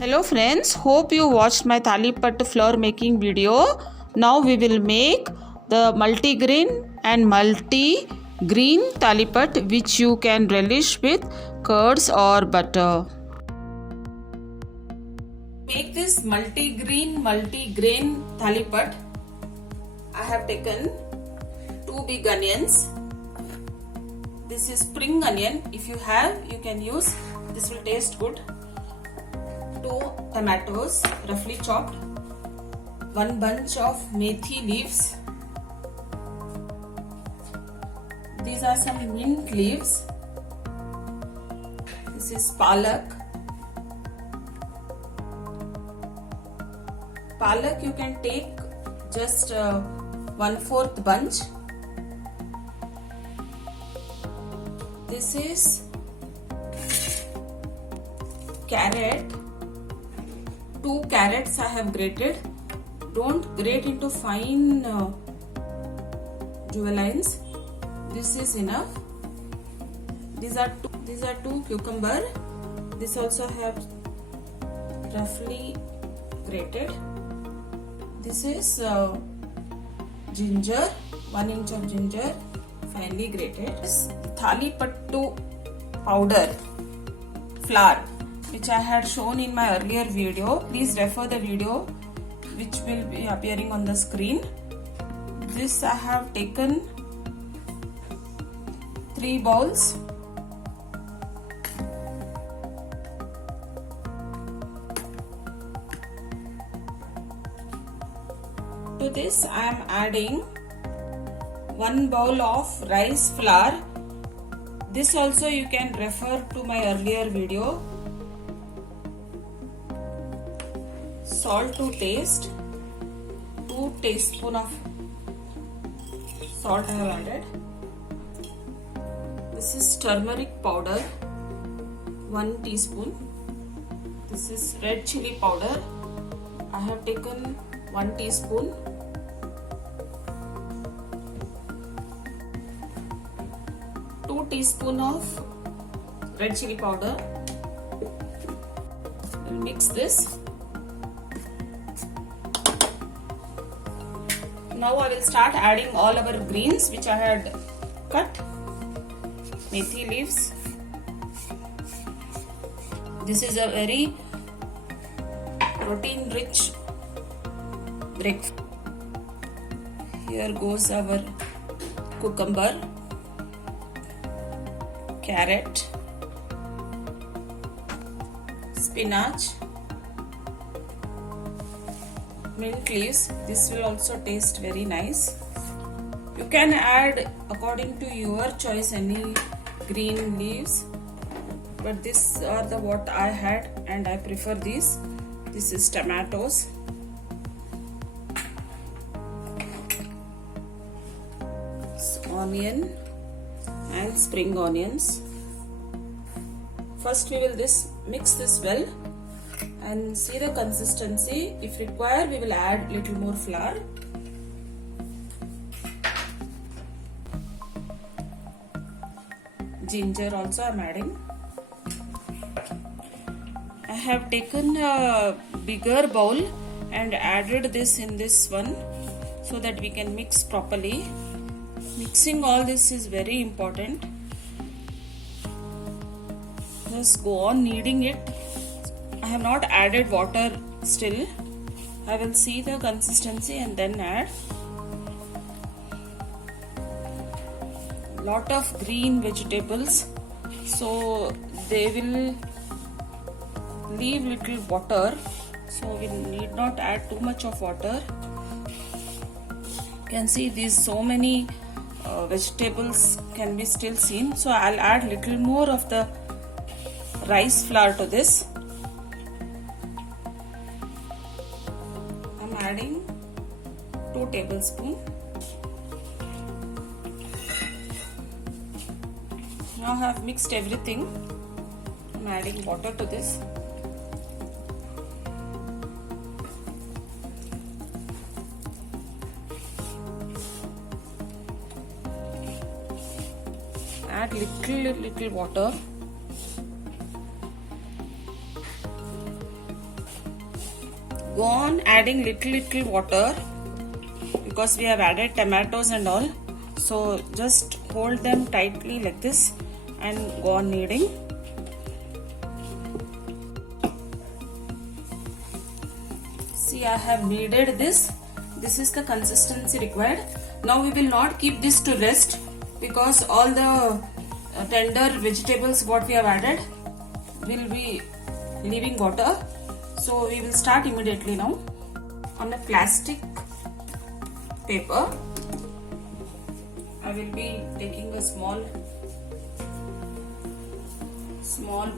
Hello friends, hope you watched my Thalipat flour making video. Now we will make the multigrain and multi-green Thalipat which you can relish with curds or butter. Make this multigrain Thalipat. I have taken 2 big onions. This is spring onion. If you have, you can use. This will taste good. 2 tomatoes roughly chopped, 1 bunch of methi leaves. These are some mint leaves. This is palak. Palak you can take just 1/4 bunch. This is carrot. 2 carrots I have grated. Don't grate into fine juvelines. This is enough. These are 2 cucumber. This also have roughly grated. This is ginger. 1 inch of ginger finely grated. This Thalipattu powder flour, which I had shown in my earlier video. Please refer the video which will be appearing on the screen. This I have taken 3 bowls. To this I am adding 1 bowl of rice flour. This also you can refer to my earlier video. Salt to taste. 2 teaspoon of salt I have added. This is turmeric powder, 1 teaspoon. This is red chili powder. I have taken 1 teaspoon. Two teaspoon of red chili powder. We'll mix this. Now I will start adding all our greens which I had cut. Methi leaves. This is a very protein rich breakfast. Here goes our cucumber, carrot, spinach, mint leaves. This will also taste very nice. You can add according to your choice any green leaves, but these are the what I had and I prefer these. This is tomatoes, onion and spring onions. First we will mix this well and see the consistency. If required, we will add little more flour. Ginger also I am adding. I have taken a bigger bowl and added this in this one so that we can mix properly. Mixing all this is very important. Just go on kneading it. I have not added water still. I will see the consistency and then add. Lot of green vegetables, so they will leave little water, so we need not add too much of water. You can see these so many vegetables can be still seen, so I'll add little more of the rice flour to this. I'm adding 2 tablespoons. Now I have mixed everything. I'm adding water to this. Add little water. go on adding little water because we have added tomatoes and all. So just hold them tightly like this and go on kneading. See, I have kneaded this. This is the consistency required. Now we will not keep this to rest because all the tender vegetables what we have added will be leaving water. So we will start immediately now. On a plastic paper, I will be taking a small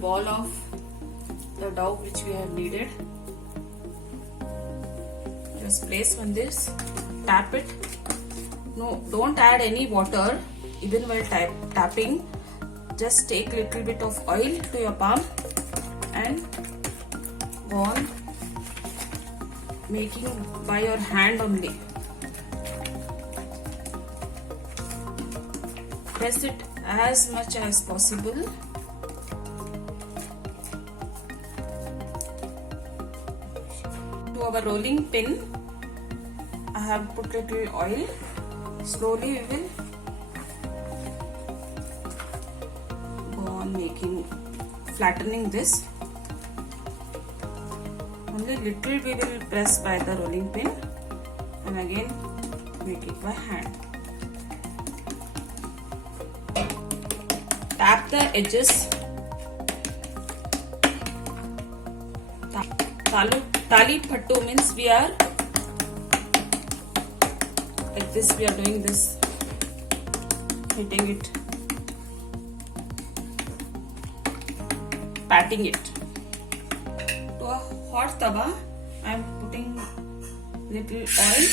ball of the dough which we have kneaded. Just place on this, tap it. No, don't add any water even while tapping. Just take little bit of oil to your palm and go on making by your hand only. Press it as much as possible. To our rolling pin, I have put little oil. Slowly we will go on flattening this. Only little we will press by the rolling pin and again make it by hand. Tap the edges. Tali phattu means we are like this, we are doing this, hitting it, patting it. To a hot tawa, I am putting little oil.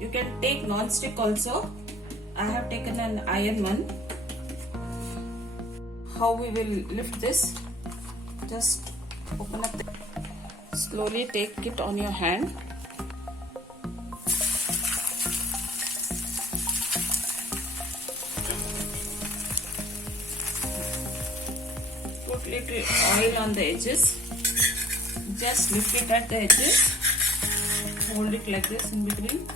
You can take non-stick also. I have taken an iron one. How we will lift this? Just open up. Slowly take it on your hand. Put little oil on the edges. Just lift it at the edges. Hold it like this in between.